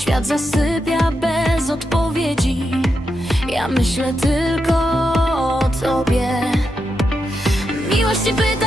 Świat zasypia bez odpowiedzi. Ja myślę tylko o tobie. Miłość i pyta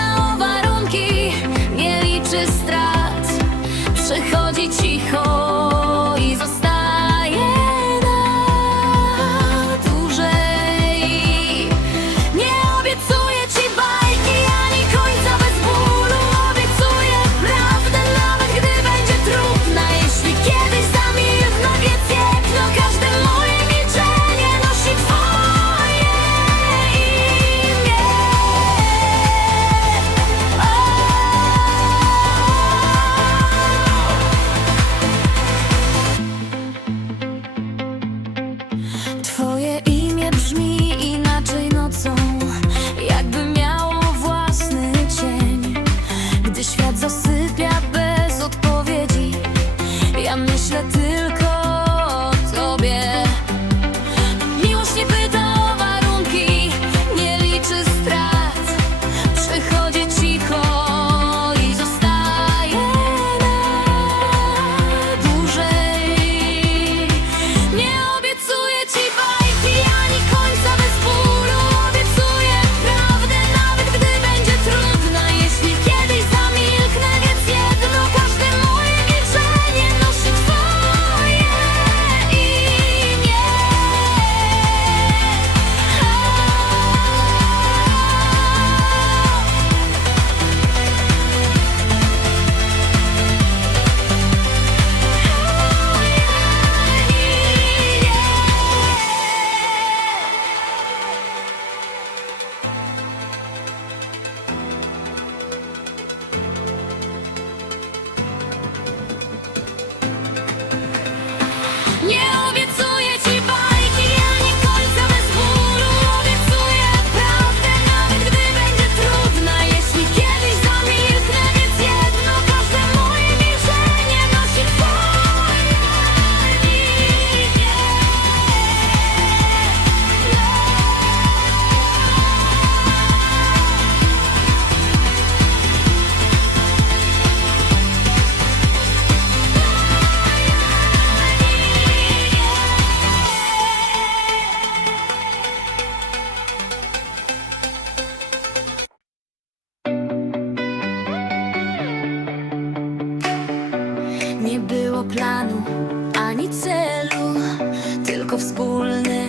tylko wspólny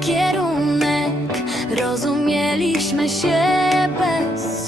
kierunek. Rozumieliśmy się bez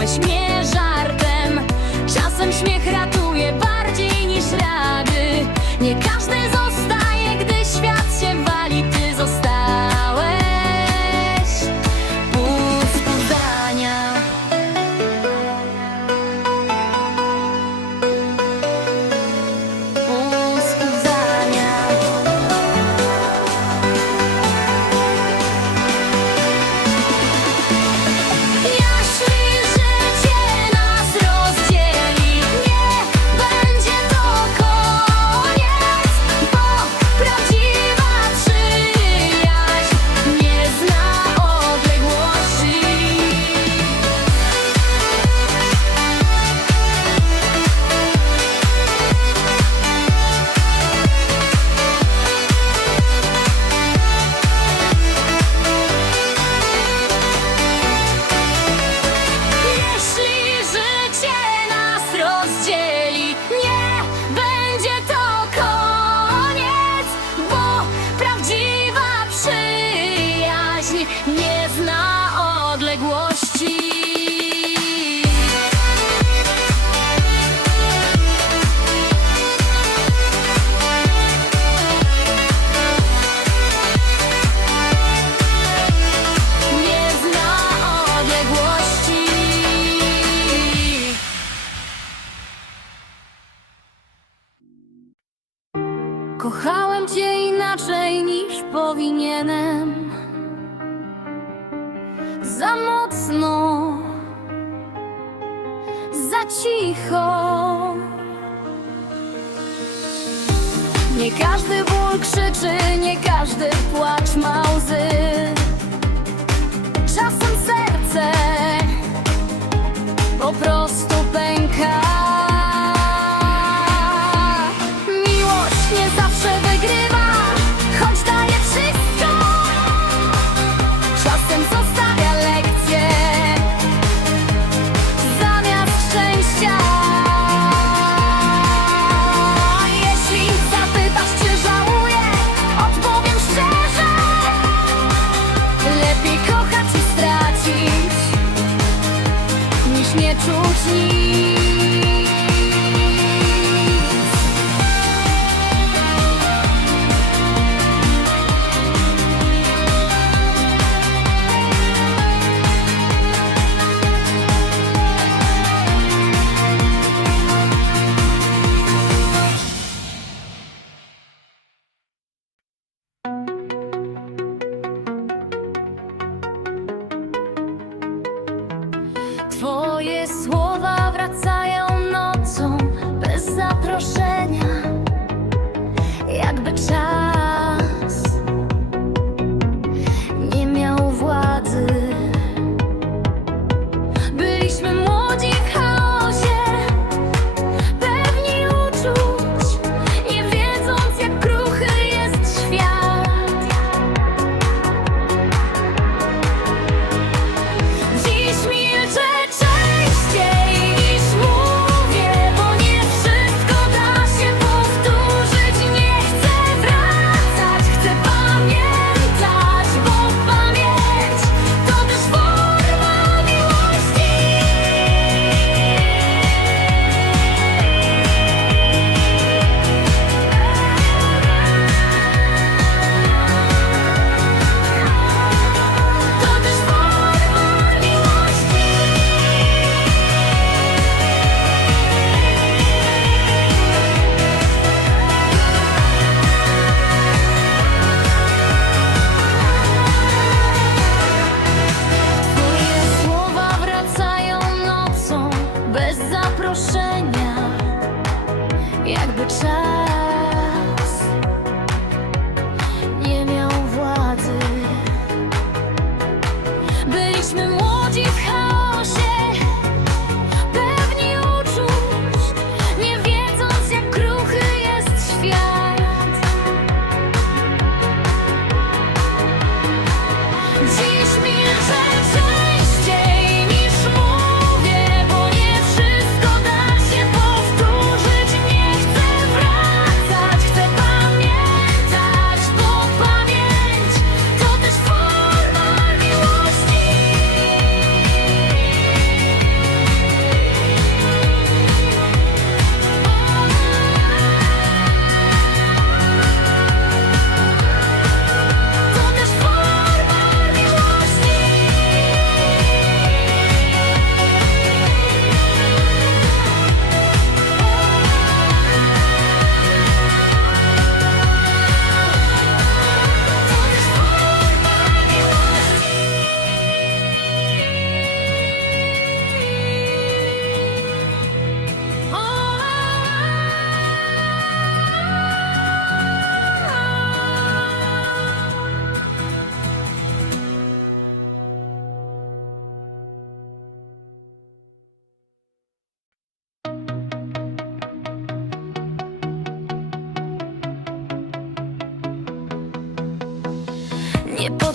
Wyplułeś mnie żartem. Czasem śmiech ratuje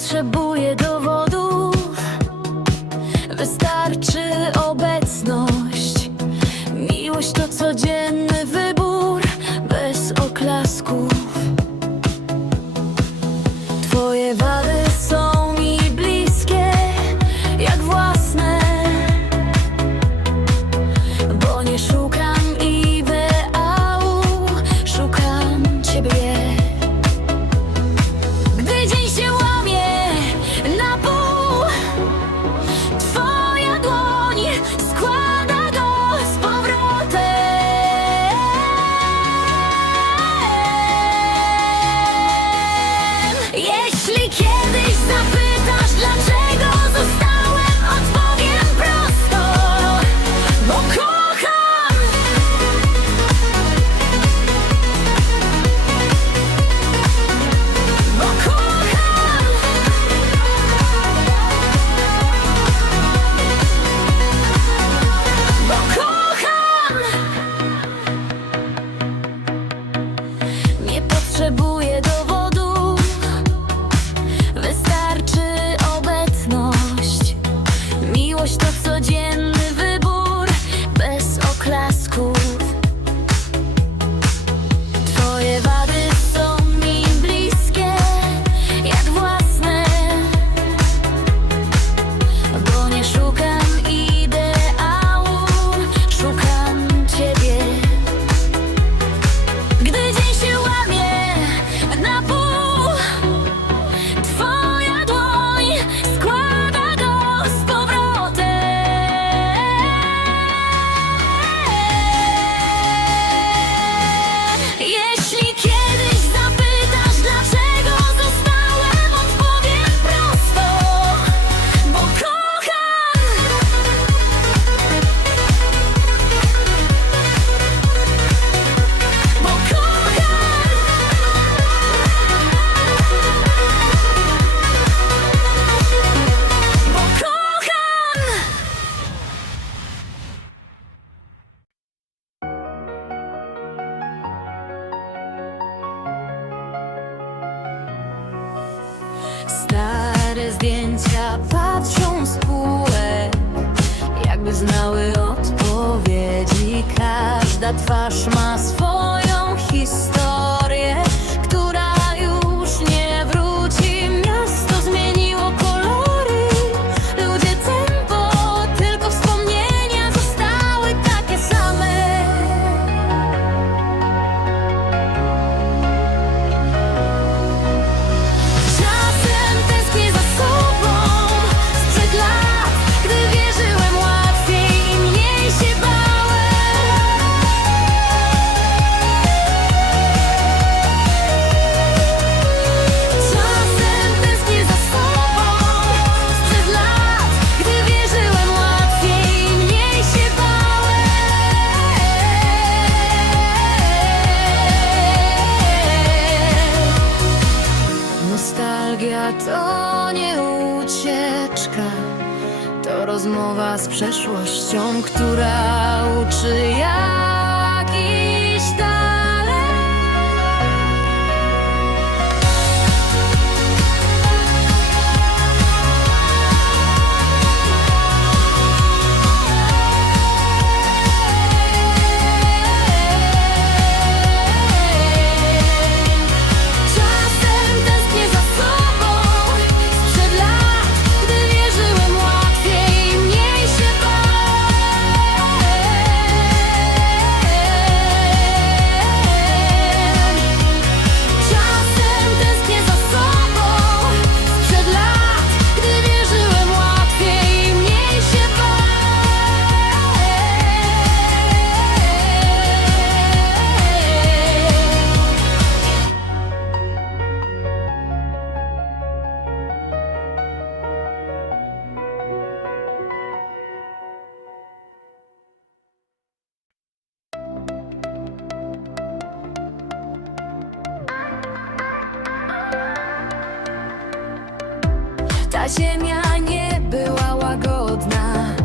potrzebuję dowodów, Każda twarz ma swój Ta ziemia nie była łagodna,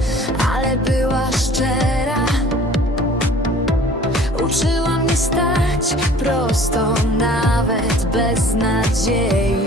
ale była szczera. Uczyła mnie stać prosto, nawet bez nadziei.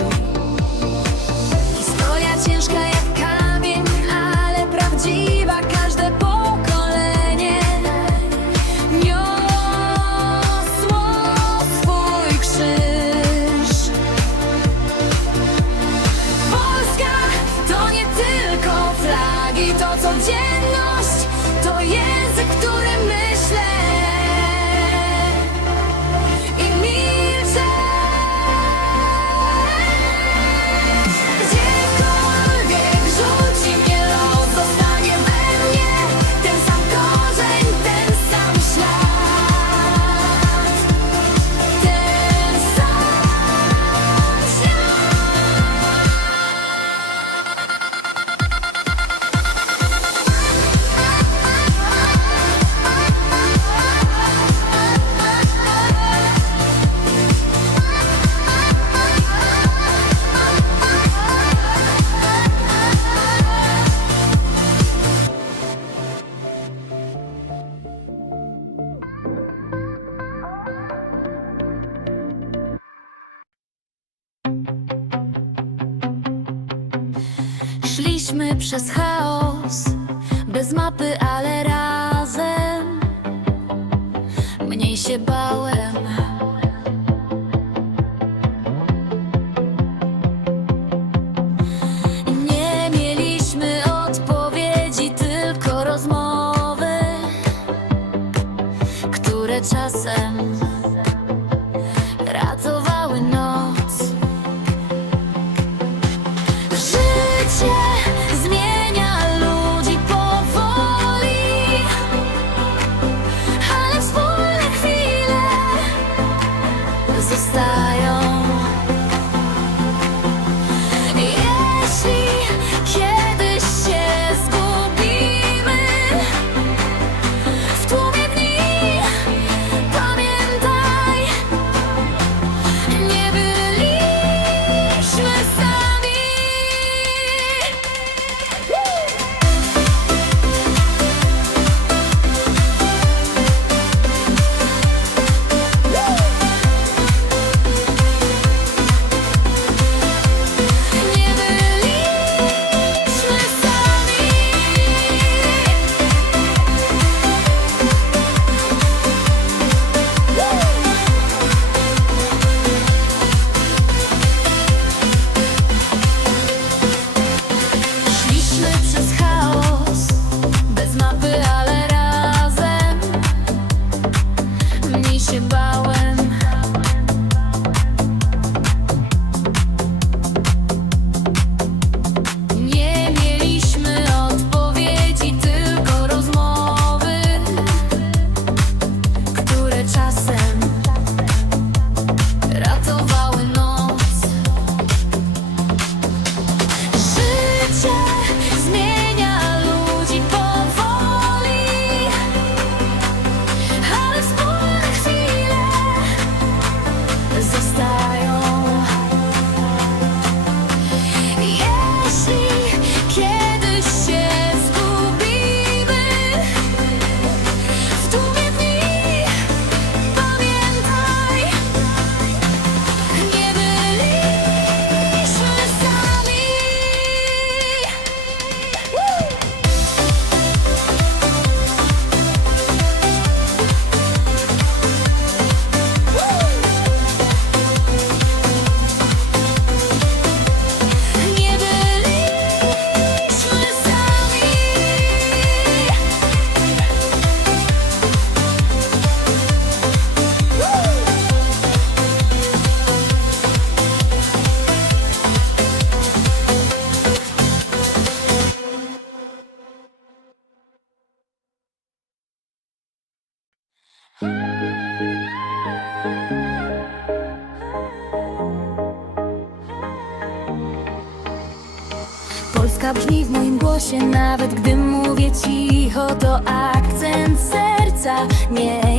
Szliśmy przez chaos, bez mapy, ale raz. Nawet gdy mówię cicho to akcent serca nie